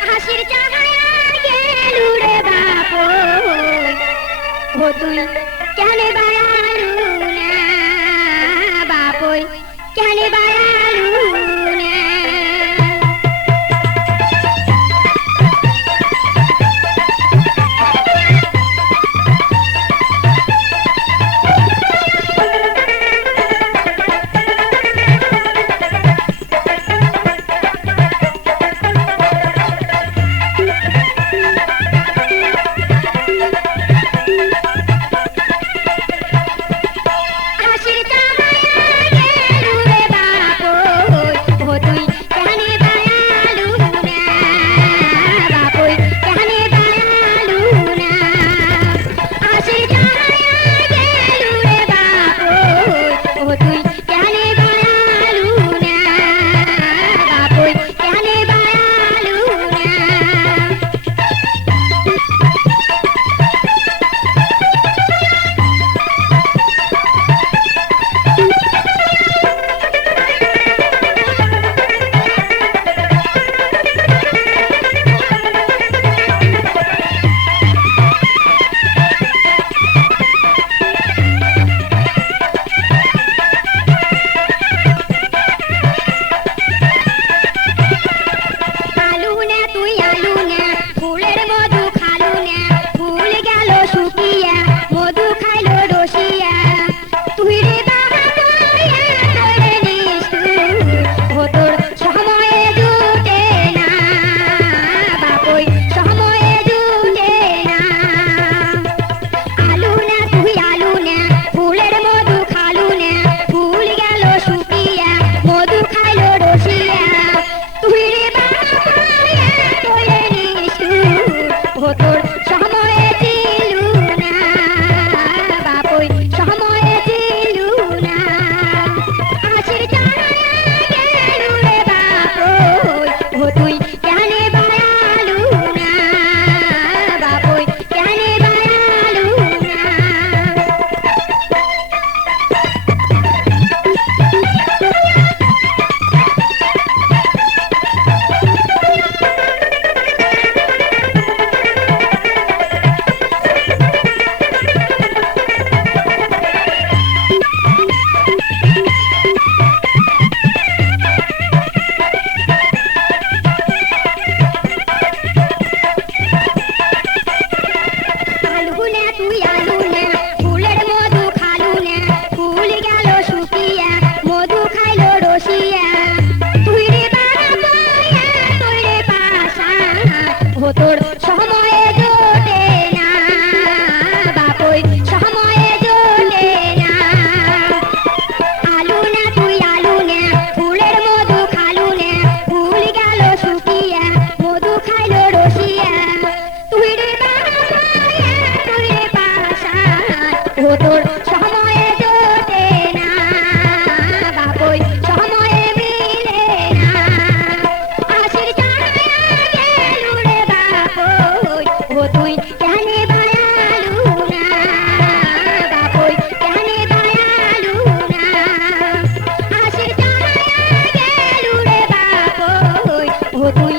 হাসির চাহায়া গেলু রে বাপই ও তুই কেন বায়ালু না বাপই কেন বায়ালু না তোর সময়ে জোটে না বাপই সময়ে জোটে না আলু না তুই আলু না ফুলের মধু খালু না ফুল গেল শুকিয়া মধু খাইলো রসিয়া তুই রে তুই রে পাশা ও তোর সময়ে জোটে না বাপই সময়ে মিলে না আশির ও তুই কেন বায়ালু না বাপই কেন বায়ালু না আশির চাহায়া গেলু রে বাপই ও তুই